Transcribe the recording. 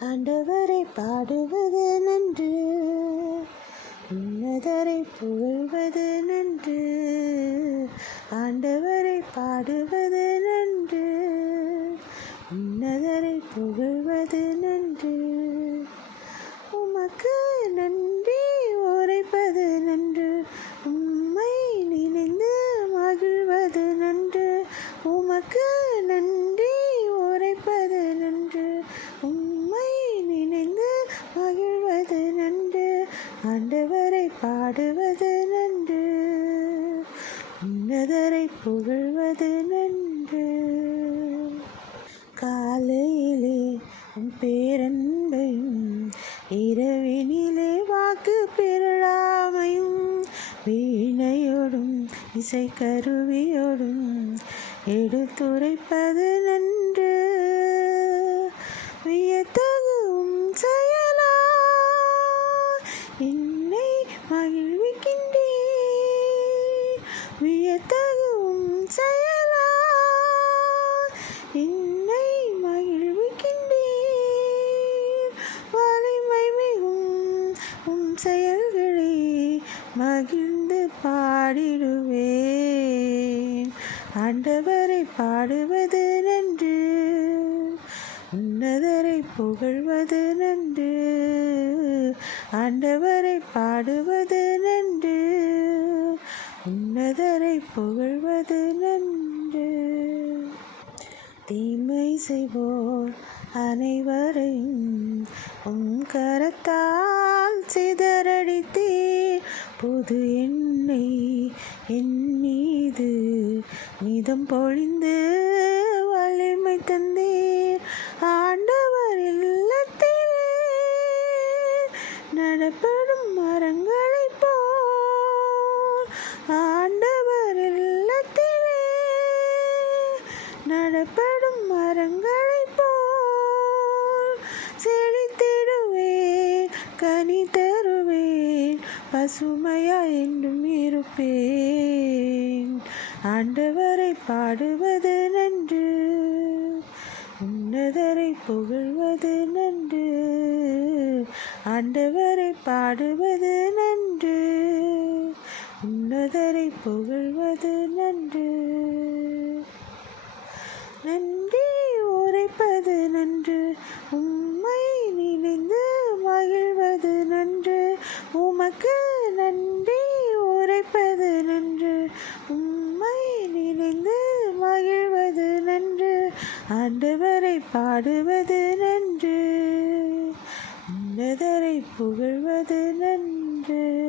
ஆண்டவரை பாடுவது நன்று உன்னதரை புகழ்வது நன்று ஆண்டவரை பாடுவது நன்று உன்னதரை புகழ்வது நன்று. உமக்கு நன்றி உரைப்பது நன்று உம்மை நினைந்து மகிழ்வது நன்று உமக்கு நன்றி உரைப்பது நன்று உம்மை நினைந்து மகிழ்வது நன்று ஆண்டவரை பாடுவது நன்று. உன்னதரை புகழ்வது நன்று. காலையிலே உன் பேரன்பையும் இரவினிலே வாக்கு பெருளாமையும் வீணையோடும் இசை கருவியோடும் எடுத்துரைப்பது நன்று வியத்தகும் செயலா என்னை மகிழ்விக்கின்றே வியத்தகும் செயலா என்னை மகிழ்விக்கின்றேன் வலிமை மிகும் உம் செயல்களை மகிழ்ந்து பாடிடுவேன். ஆண்டவரை பாடுவது நன்று. உன்னதரை புகழ்வது நன்று ஆண்டவரை பாடுவது நன்று உன்னதரை புகழ்வது நன்று. தீமை செய்வோர் அனைவரையும் உம் கரத்தால் சிதறடித்தீர். புது எண்ணெய் என் மீது மிதம் பொழிந்து வலிமை தந்தே ஆண்டவர் இல்லத்திலே நடப்படும் மரங்களைப் போல் ஆண்டவர் இல்லத்திலே நடப்படும் மரங்களைப் போல் செழித்திடுவேன் கனி தருவேன் பசுமையா என்றும் இருப்பேன். ஆண்டவரை பாடுவது உன்னதரை புகழ்வது நன்று ஆண்டவரை பாடுவது நன்று உன்னதரை புகழ்வது நன்று. நன்றி உரைப்பது நன்று உம்மை நினைந்து மகிழ்வது நன்று உமக்கு நன்றி உரைப்பது நன்று உம்மை நினைந்து மகிழ்வது நன்று ஆண்டவர் பாடுவது நன்று. உன்னதரை புகழ்வது நன்று.